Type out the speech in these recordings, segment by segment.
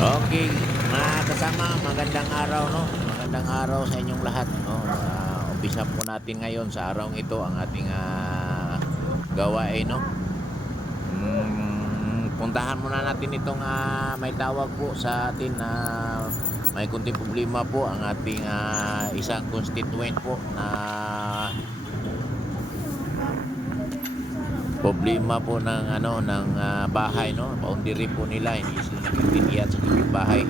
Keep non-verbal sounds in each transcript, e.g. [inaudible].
Okay, mga kasama, magandang araw no. Magandang araw sa inyong lahat no. Uh, umpisa po natin ngayon sa araw ito ang ating ah, gawain no. Mm, puntahan muna natin itong ah, may tawag po sa atin na may kunting problema po ang ating ah, isang constituent po na problema po ng ano ng ah, bahay no? Boundary po nila hindi sila nagkaintindihan sa kanyang bahay.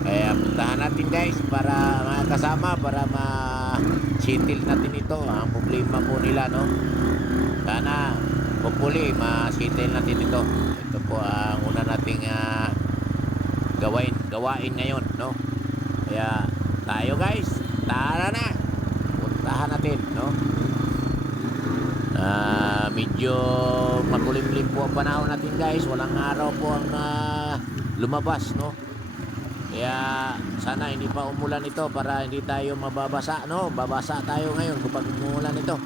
Kaya puntahan natin guys para mga kasama para ma settle natin ito. Ang problema po nila no? Sana hopefully ma settle natin ito. Ito po ang una nating ah, gawain gawain ngayon no? Kaya tayo guys tara na! Puntahan natin no? Ah, medyo makulimlim po ang panahon natin guys. Walang araw po ang ah, lumabas, no? Kaya sana hindi pa umulan ito para hindi tayo mababasa, no? Babasa tayo ngayon kapag umulan ito.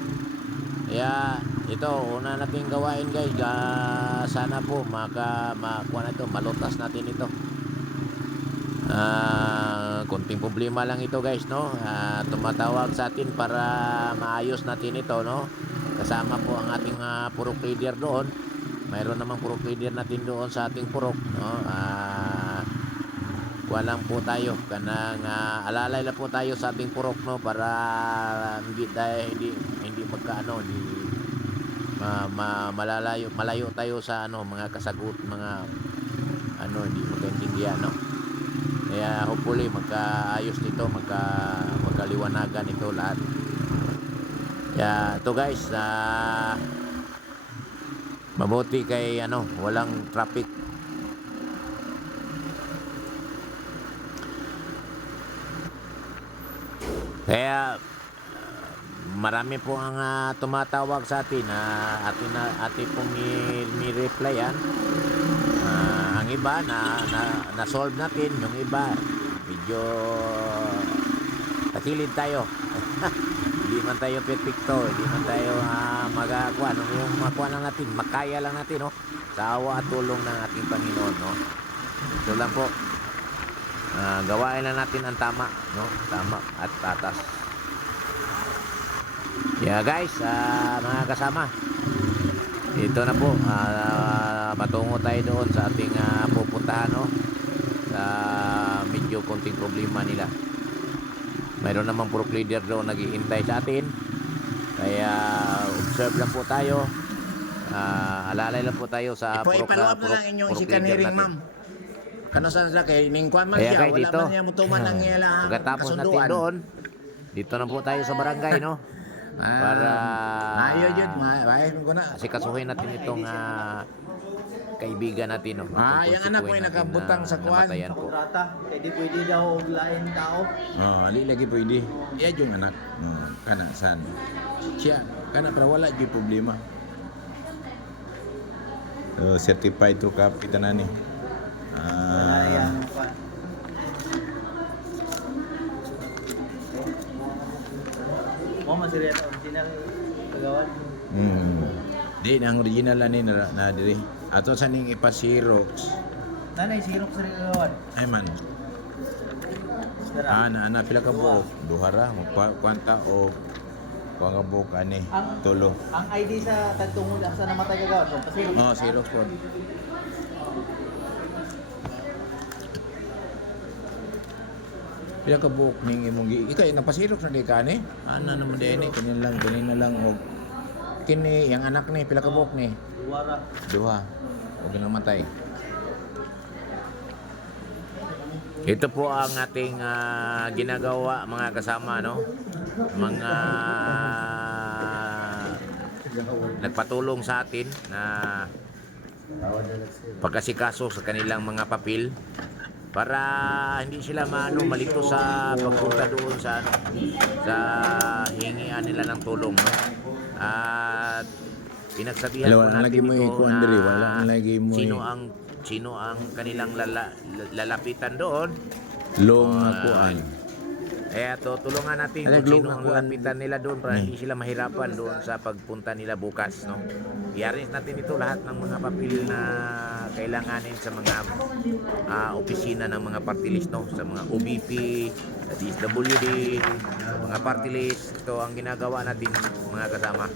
Kaya ito, una natin gawain guys. Ah, sana po maka, makuha na ito, malutas natin ito. Ah, konting problema lang ito guys, no? Ah, tumatawag sa atin para maayos natin ito, no? Kasama po ang ating uh, purok leader doon. Mayroon namang purok leader natin doon sa ating purok, no? Ah, kuha lang po tayo kanang ah, alalay lang po tayo sa ating purok no para hindi tayo hindi hindi magkaano hindi ma, ma, malalayo malayo tayo sa ano mga kasagot mga ano hindi magkaintindihan no kaya hopefully magkaayos nito magka magkaliwanagan ito lahat kaya ito guys ah mabuti kay ano walang traffic. Kaya ah, marami po ang ah, tumatawag sa atin uh, atin na atin pong ni, ni replyan Ah, ang iba na, na na solve natin yung iba medyo takilid tayo [laughs] man tayo perfecto hindi man tayo uh, magagawa no? yung makuha lang natin makaya lang natin no? Sa awa at tulong ng ating Panginoon no? Ito lang po. Ah, gawain lang natin ang tama no? Tama at patas yeah guys ah, mga kasama. Ito na po. Ah, matungo tayo doon sa ating ah, pupuntahan no? Sa medyo konting problema nila mayroon namang pro leader doon naghihintay sa atin kaya observe lang po tayo Ah, alalay lang po tayo sa Ipo, up na purok- lang inyong isikan leader natin. ma'am. Kano saan sila kay ningkwan man Kaya siya, wala dito, man niya mutuman ang iyala pagkatapos natin doon, dito na po tayo sa barangay, no? Para Ayo jud, maay ko na. kasi kasuhin natin itong ah, kaibigan natin, no? Ah, yung anak constituent ay nakabutang na sa kuwan. namatayan po. kontrata. Kaya di pwede daw og lain tao. Oh, ali lagi pwede. Iya yung anak. Hmm, kana san. Siya, kana para wala jud problema. Oh, certified to kapitan ni. Wala yan. Ah, Mo man sila yung original kagawan. hmm. Di ang original ani na, na diri. Ato sa ning ipa-xerox. Nanay sirok sa kagawan. Ay man. Ah, na ana pila ka buok? Duha ra, kwanta o kuha nga buok ani, Ang- tulo. Ang ID sa tagtungod sa namatay kagawan. So, kasi Oh, zero po. Pila ka buok ning imong gi ikay napasirok na kay kani? Ana naman din ni kini lang kini na lang og kini yang anak ni pila ka buok ni? Duwara. Duha. Og namatay. Ito po ang ating ah, ginagawa mga kasama no. Mga nagpatulong sa atin na pagkasikaso sa kanilang mga papel para hindi sila maano malito sa pagpunta doon sa ano, sa hingian nila ng tulong no. At pinagsabihan Wala, po natin mo ito na diri, wala lagi mo sino ang sino ang kanilang lala, lalapitan doon Long Ah, kuan. Kaya tutulungan natin Ano, kung sino ang lalapitan nila doon para hindi sila mahirapan doon sa pagpunta nila bukas. No? I-arrange natin ito lahat ng mga papel na kailanganin sa mga ah, opisina ng mga party list, no? Sa mga OBP, sa DSWD, mga party list. Ito ang ginagawa natin, mga kasama.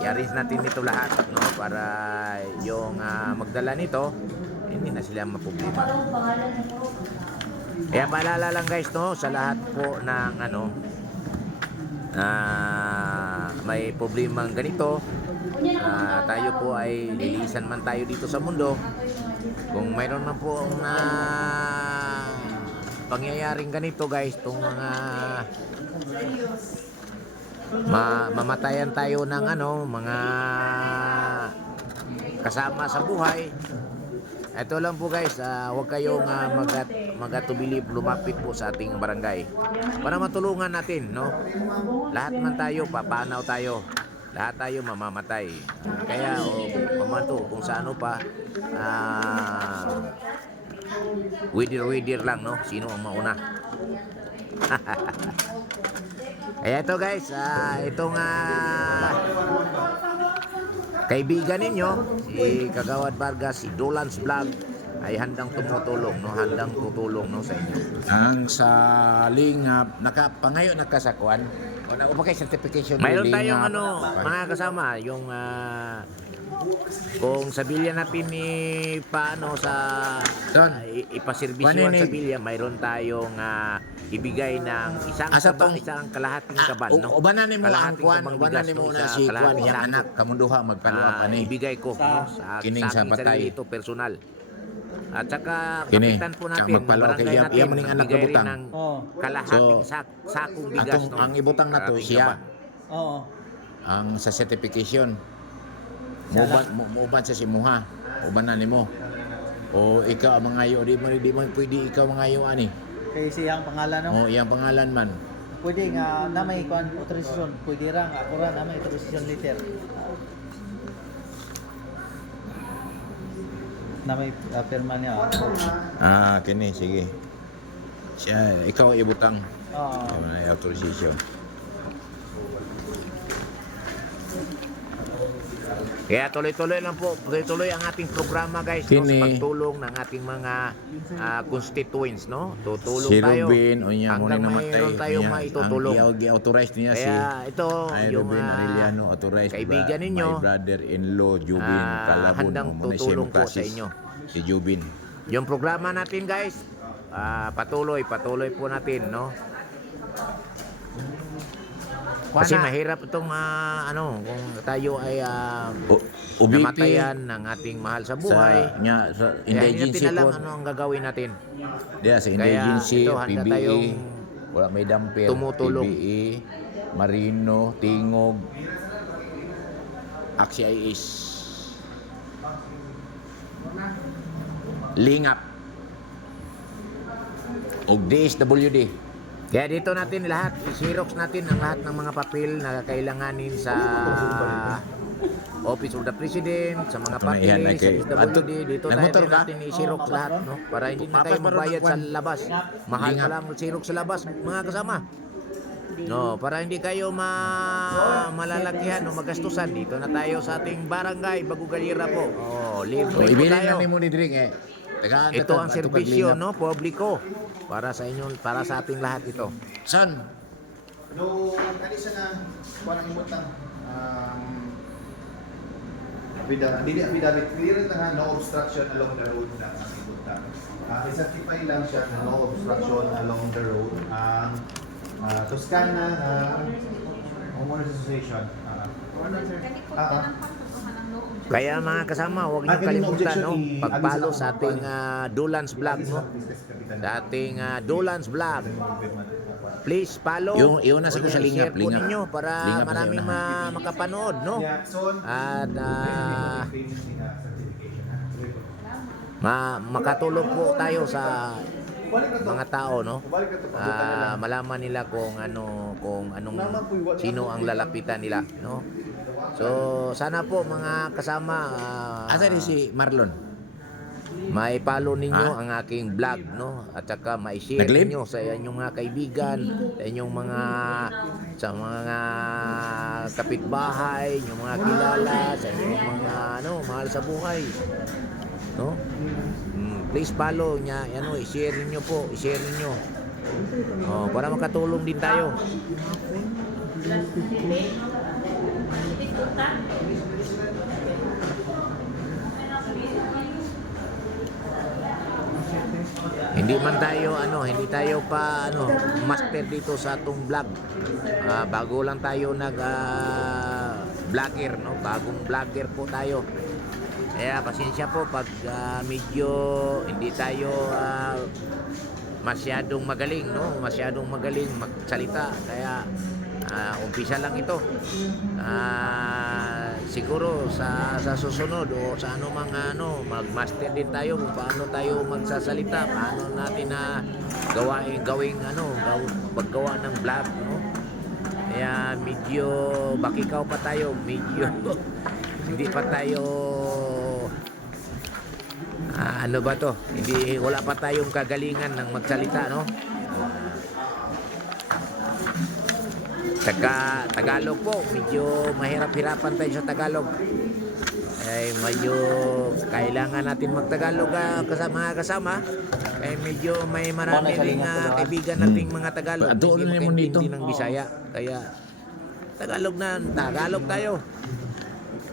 I-arrange natin ito lahat, no? Para yung ah, magdala nito, hindi na sila maproblema. Kaya paalala lang guys, no? Sa lahat po ng ano, na may problemang ganito ah, tayo po ay lilisan man tayo dito sa mundo kung mayroon man po ang ah, pangyayaring ganito guys itong mga ma mamatayan tayo ng ano mga kasama sa buhay ito lang po guys, ah, huwag kayong uh, magat, magatubili lumapit po sa ating barangay. Para matulungan natin, no? Lahat man tayo, papanaw tayo. Lahat tayo mamamatay. Kaya, o pamato, kung sa ano pa, ah, widir-widir lang, no? Sino ang mauna? [laughs] Kaya ito guys, ah, itong ah, kaibigan ninyo, si Kagawad Vargas, si Dolans Vlog, ay handang tumutulong, no? Handang tutulong, no, sa inyo. Ang sa lingap, naka, pangayo nakasakuan. O na pa kay certification Mayroon tayong ano, mga kasama, yung ah, kung sa bilya natin ni paano sa Don. uh, ipaservisyon Paninig. sa bilya, mayroon tayong ah, ibigay ng isang Asa kaba, tong- isang kalahating Ah, kaban, no? ubanan nimo ang Kalahating kwan, kabang ubanan bigas, no? na Isa si kwan kalahating yang anak kamunduha magpaluwa Ah, pa ni. ibigay ko Sa- no, sa, Kining sa sa aking patay. sarili ito personal. At saka Kini, kapitan po natin, magpalaw kay barangay Iyam- natin, Iyam anak nagbigay rin kabutang. ng Oo. kalahating So, sak, sakong bigas. Atong no? ang ibutang na to Kalahating siya kaban. Oo. ang sa certification. Siya Muban mo muban sa simuha. Ubanan nimo. O ikaw ang mangayo di mo di mo pwede ikaw mangayo ani. Kay siyang pangalan no. O iyang pangalan man. Pwede nga na may kwan authorization, pwede ra nga ako ra na may authorization letter. Na may uh, pirma niya. Ah, kini sige. Siya ikaw ang ibutang. Oo. May authorization. Kaya tuloy-tuloy lang po, tuloy-tuloy ang ating programa guys no, sa Kini. pagtulong ng ating mga ah, constituents no. Tutulong Si tayo. Niya mo hanggang mayroon tayong Niya, maitutulong. Ang i-authorize niya si Kaya ito ay yung Ruben ah, Arellano authorized kaibigan ba- ninyo, my brother-in-law Jubin ah, Calabon handang tutulong po sa inyo. Si Jubin. yung programa natin guys, ah, patuloy, patuloy po natin no. Kasi mahirap itong ah, ano, kung tayo ay ah, O, namatayan ng ating mahal sa buhay. sa, niya, sa Kaya hindi indigency natin alam po. ano ang gagawin natin. Diya, sa Kaya indigency, ito, handa PBE, tayong wala may damper, tumutulong. PBE, Marino, Tingog, AXIS, Lingap, o DSWD. Kaya dito natin lahat, i-xerox natin ang lahat ng mga papel na kailanganin sa Office of the President, sa mga party list, kay- sa SWD, dito tayo ka? natin i-xerox Oo, lahat, no? Para hindi na tayo magbayad sa labas. Mahal pa lang xerox sa labas, mga kasama. No, para hindi kayo ma malalakihan o magastusan dito na tayo sa ating barangay Bagugalira po. Oh, libre O, po tayo. na ni mo ni Drink eh. Tagaan Ito ang serbisyo, no, publiko para sa inyo, para sa ating lahat ito. Son, No, kanisa na parang imutang um affidavit, hindi affidavit, clear na nga no obstruction along the road na ang imutang. Uh, i-certify lang siya na no obstruction along the road ang uh, Toscana uh, Homeowners Association. Uh, Ah, ah. Kaya mga kasama, huwag niyo kalimutan no, pagpalo sa sa- ating ah, Dulans Vlog no. Sa ating ah, Dulans Vlog. Please follow. Yung- nasa ko sa Share lingap, po lingap. ninyo para Lingap na maraming ma- makapanood no. At ha. ma makatulong po tayo sa na mga tao no. Na. Ah, malaman nila kung ano kung anong sino ang lalapitan nila no. So sana po mga kasama ah, asa rin si Marlon? May follow ninyo Ha? ang aking vlog, no? At saka mai-share ninyo sa inyong mga kaibigan, sa inyong mga sa mga kapitbahay, inyong mga kilala, sa inyong mga ano, mahal sa buhay. no? Mm, please follow niya, ano, i-share niyo po, i-share niyo. Oh, para makatulong din tayo. Hindi man tayo ano, hindi tayo pa ano, master dito sa atong vlog. Ah, bago lang tayo nag ah, vlogger, no? Bagong vlogger po tayo. Kaya pasensya po pag ah, medyo hindi tayo ah, masyadong magaling, no? Masyadong magaling magsalita. Kaya ah, umpisa lang ito. Ah, siguro sa sa susunod o sa ano mga ano, magmaster din tayo kung paano tayo magsasalita, paano natin na gawain gawing ano, gaw, paggawa ng vlog, no? Kaya medyo bakikaw pa tayo, medyo [laughs] hindi pa tayo Ah, ano ba to? Hindi wala pa tayong kagalingan ng magsalita, no? Taga Tagalog po, medyo mahirap-hirapan tayo sa Tagalog. Ay medyo kailangan natin magtagalog ah, kasama mga kasama. Ay medyo may marami ring ko, kaibigan nating mga Tagalog. Doon na naman dito. ng Bisaya. Kaya Tagalog na, Tagalog tayo.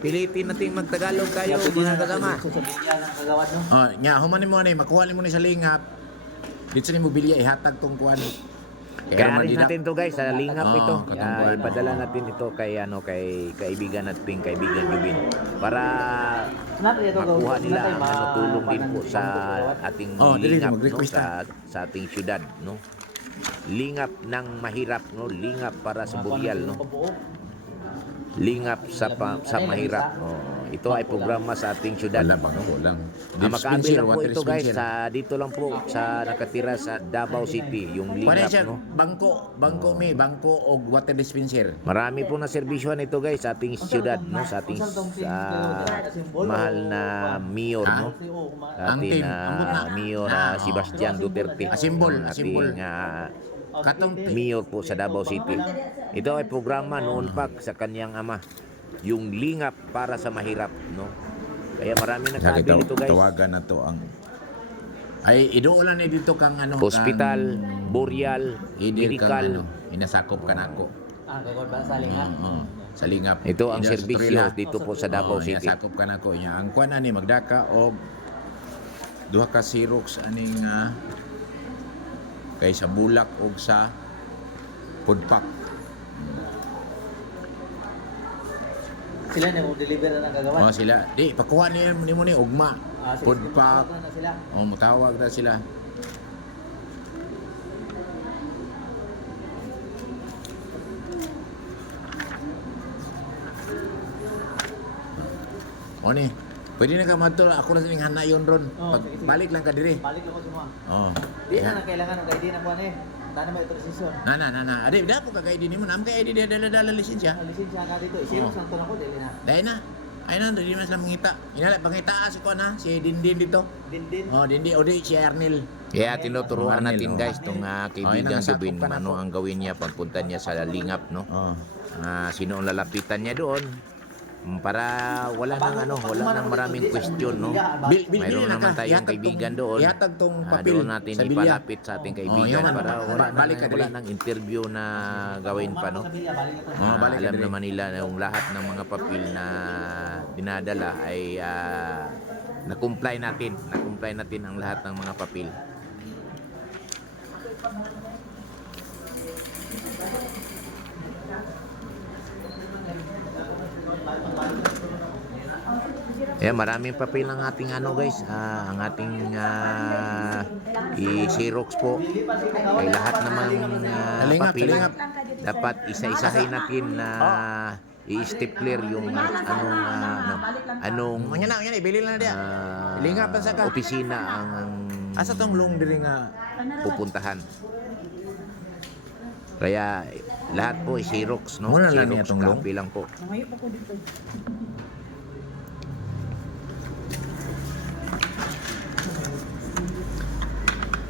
Pilitin nating magtagalog tayo mga kasama. Oh, nya human mo ni makuha ni mo ni sa lingap. Dito ni mobilya ihatag tong kuan. Kaya alis natin to guys, sa lingap Oo, ito. Ah, ipadala natin ito kay ano kay kaibigan nating kaibigan Jubin para makuha nila ang ano, tulong din po sa ating Oh, dili, lingap no, sa sa ating syudad no. Lingap ng mahirap no, lingap para sa panan- no. Lingap sa pa, sa mahirap. Oh, ito ay programa sa ating syudad. Wala bang lang. Ah, makaabi lang po ito guys sa dito lang po sa nakatira sa Davao City yung Pare lingap siya, no. bangko, bangko mi, bangko og water dispenser. Marami po na serbisyon ito guys sa ating syudad, no? Sa ating sa mahal na mayor, no? Sa Ang ating team, na. ah, mayor Ah, ah, oo. Sebastian Duterte. Ah, simbol, ang simbol. ating ah, Katong mayor po sa Davao City. Ito ay programa noon pa sa kanyang ama. Yung lingap para sa mahirap, no? Kaya marami na Kaya kabil ito guys. tawagan na to ang ay iduulan ni dito kang ano Hospital, kang- burial, kang ano, medical. inasakop ka nako. Ah, kagawad ba sa lingat? Oo. Sa lingap. Ito ang serbisyo dito po sa Davao Oo, City. Inasakop ka nako niya. Ang kuan ani magdaka og duha ka Xerox aning ah, kay sa bulak og sa food Sila na mo deliver na ng kagawad. Oh sila, di pakuha ni ni mo ni ugma. Ah, Food sila- pack. tawag na sila. Oh, mutawag na sila. O ni, pwede na ka madto. Ako na sining hana yon ron. Oh, Pag, sige, sige. balik lang ka diri. Balik lang ko sa mga. Oh. Di na na kailangan ng ID na kuan eh. Tana may authorization. Na na na na. Adi, da ko ka ID nimo. Nam kay ID dia dala-dala lisensya. Ang lisensya ka dito. Isirok Oo. sang tunan ko dili na. Dahil na. Ay na, di mas lang mangita. Inala, pangita si ko na, si Dindin dito. Dindin. Oh, Dindin, o di, si Arnel. Kaya tinuturuan Arnel, natin oh. guys itong uh, kaibigan ka na ano ang gawin niya pagpunta niya sa lingap no. Oh. Ah, sino ang lalapitan niya doon para wala nang ano, wala nang maraming question no. Bil, bil, Mayroon naman tayong kaibigan doon. Ihatag tong Ah, papel doon natin ipalapit sa ating kaibigan yun, para wala ba- nang, balik ka wala nang interview na gawin pa no. Oh, Ah, ka alam naman nila na yung lahat ng mga papel na dinadala ay ah, na-comply natin. Na-comply natin ang lahat ng mga papel. Yeah, maraming papel ang ating ano guys, ah, ang ating ah, i-xerox po. Ay lahat naman ah, Kalingap, papel kalingap. dapat isa-isahin natin na i-stapler yung ah, anong ah, ano, anong Nya na, nya na, bili lang na dia. ah, Lingap lang sa ka. opisina ang, ang Asa tong long diri nga pupuntahan. Kaya lahat po i-xerox, no? Muna lang niya Xerox tong long. copy lang po.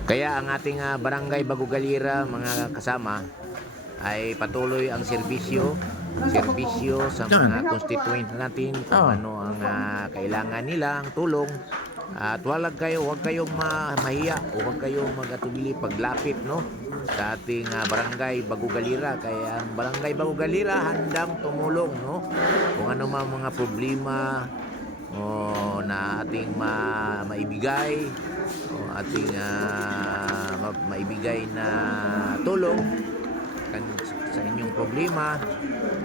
Kaya ang ating ah, barangay Bagugalira mga kasama ay patuloy ang serbisyo serbisyo sa mga constituent natin kung Oh. ano ang ah, kailangan nila ang tulong. At wag kayo, wag kayong ma mahiya o wag kayong magatubili paglapit no sa ating ah, barangay Bagugalira. Kaya ang barangay Bagugalira handang tumulong no kung ano man mga problema o na ating ma maibigay o ating ah, ma- maibigay na tulong sa inyong problema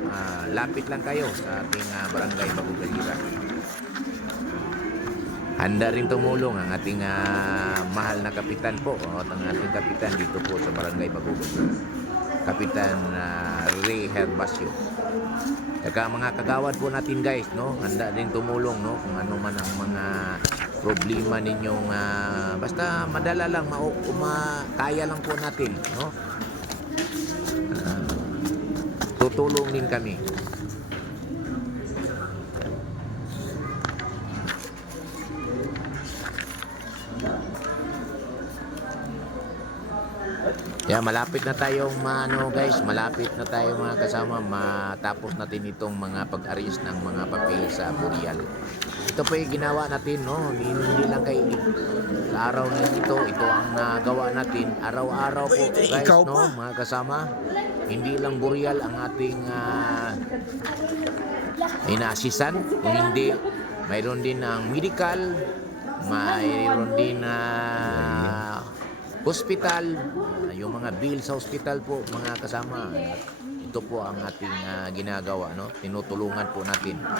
ah, lapit lang kayo sa ating ah, barangay Bagugalira Handa rin tumulong ang ating ah, mahal na kapitan po, o ang ating kapitan dito po sa Barangay Bagugan. Kapitan uh, Ray Herbasio. Saka mga kagawad po natin guys, no? Handa din tumulong, no? Kung ano man ang mga problema ninyong ah, basta madala lang, ma, ma kaya lang po natin, no? Ah, tutulong din kami. Kaya malapit na tayong ano guys, malapit na tayo mga kasama matapos natin itong mga pag-aris ng mga papel sa Burial. Ito po yung ginawa natin, no? Hindi lang kay sa araw na ito, ito ang nagawa natin. Araw-araw po guys, no? pa. Mga kasama. Hindi lang Burial ang ating uh, inaasisan. Kung hindi, mayroon din ang medical, mayroon din na hospital, yung mga bill sa hospital po, mga kasama. Ito po ang ating ah, ginagawa, no? Tinutulungan po natin. Ah,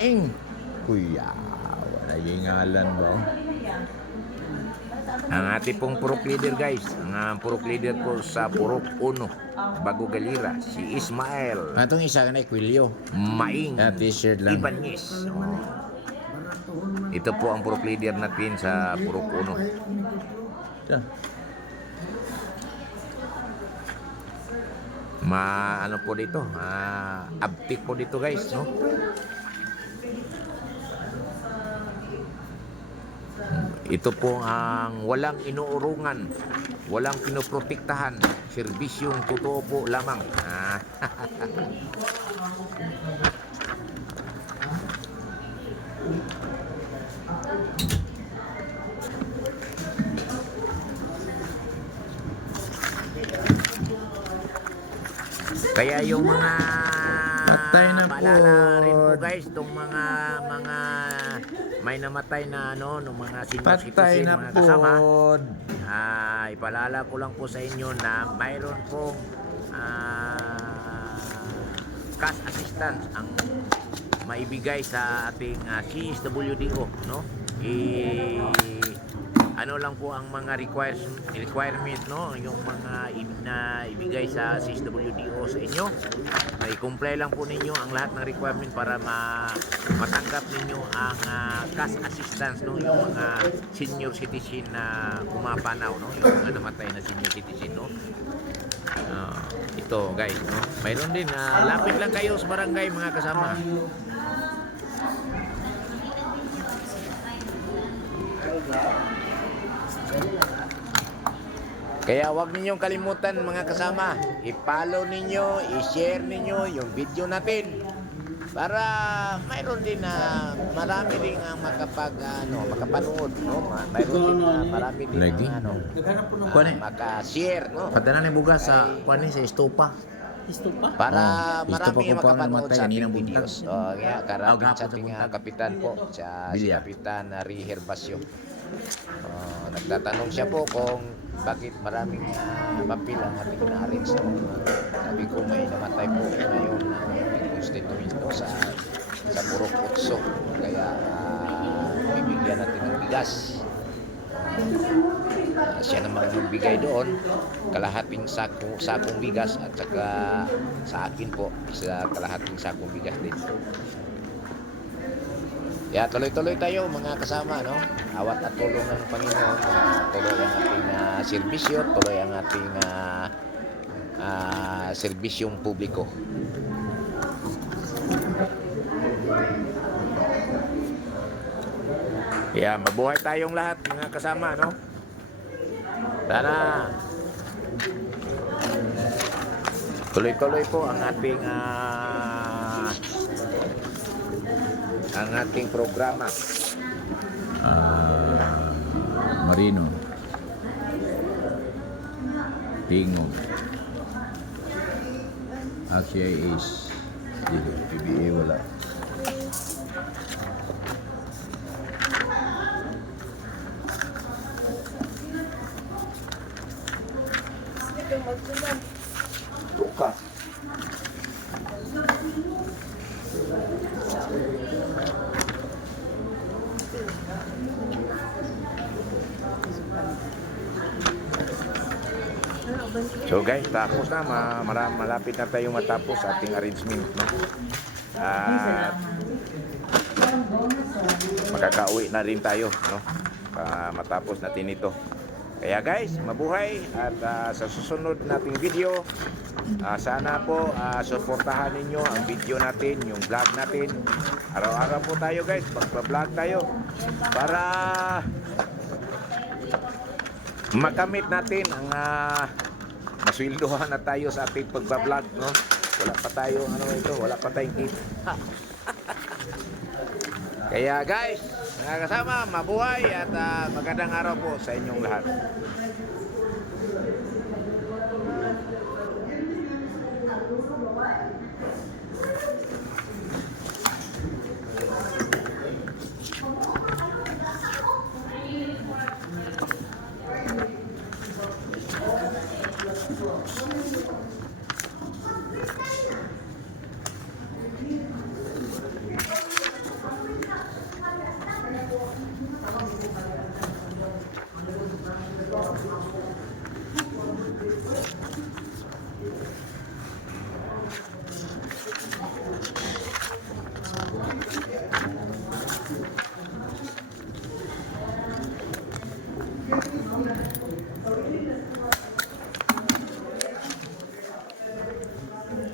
Maing. Kuya, wala yung ngalan ba? Ang ating pong purok leader guys, ang ah, purok leader po sa purok 1, Bago Galira, si Ismael Atong isa na Equilio. Maing Ah, t-shirt lang. Ibanez. Oh. Ito po ang purok leader natin sa purok 1. Ah, ma ano po dito ah abtik po dito guys no ito po ang walang inuurungan walang pinoprotektahan. Serbisyong totoo po lamang. [laughs] Kaya yung mga Patay na paalala rin po po. guys itong mga mga may namatay na ano nung mga senior Patay citizen, na mga po. kasama Ah, ipaalala ko lang po sa inyo na mayroon pong ah, cash assistance ang maibigay sa ating ah, CSWDO, no? I ano lang po ang mga requires, requirement no? Yung mga na ibigay sa CSWDO sa inyo. May comply lang po ninyo ang lahat ng requirement para ma matanggap ninyo ang ah, cash assistance no? Yung mga senior citizen na pumapanaw no? Yung mga namatay na senior citizen no? Ah, ito guys no? Mayroon din ah, lapit lang kayo sa barangay mga kasama Kaya wag ninyong kalimutan mga kasama, i-follow ninyo, i-share ninyo yung video natin para mayroon din na marami din ang makapag ano, makapanood, no? Ma- Mayroon din na marami din Lagi. ang ano, eh. maka-share, no? Padala ni bugas sa kuan sa estupa. Para Oh, marami pa makapanood namatay sa ating videos. Oh, kaya gahapon sa ating ah, kapitan po, sa si. Kapitan uh, nagtatanong siya po kung bakit maraming uh, papel ang ating na-arrange. No? Sabi ko may namatay po ngayon ng ating constituent no, sa sa Purok Utso. Kaya ah, bibigyan natin ng bigas. Ah, siya naman magbigay doon kalahating sako sakong bigas at saka sa akin po isa kalahating sakong bigas din kaya tuloy-tuloy tayo mga kasama no awat at tulong ng Panginoon tuloy ang ating ah, serbisyo tuloy ang ating ah, ah, serbisyong publiko. Kaya mabuhay tayong lahat mga kasama, no? Sana tuloy-tuloy po ang ating ah, ang ating programa. Ah, Marino. Tingog. Asia is dito, PBA wala. Guys, tapos na. Ma mara- malapit na tayong matapos ating arrangement. No? At makakauwi na rin tayo. No? Pa matapos natin ito. Kaya guys, mabuhay at ah, sa susunod nating video, ah, sana po ah, suportahan ninyo ang video natin, yung vlog natin. Araw-araw po tayo guys, magpa-vlog tayo para makamit natin ang uh, maswildohan na tayo sa ating pagbablog, no? Wala pa tayo, ano ito, wala pa tayong kita. [laughs] Kaya guys, mga kasama, mabuhay at ah, magandang araw po sa inyong lahat.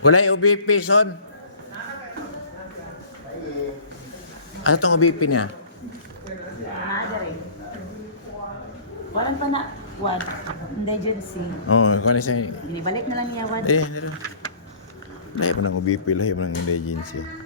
Wala yung OBP, son. Ano tong OBP niya? Walang pa na, wad, indigency. Oh, kung ano siya. Inibalik na lang niya, wad. Eh. Lahi mo ng OBP, lahi mo ng indigency.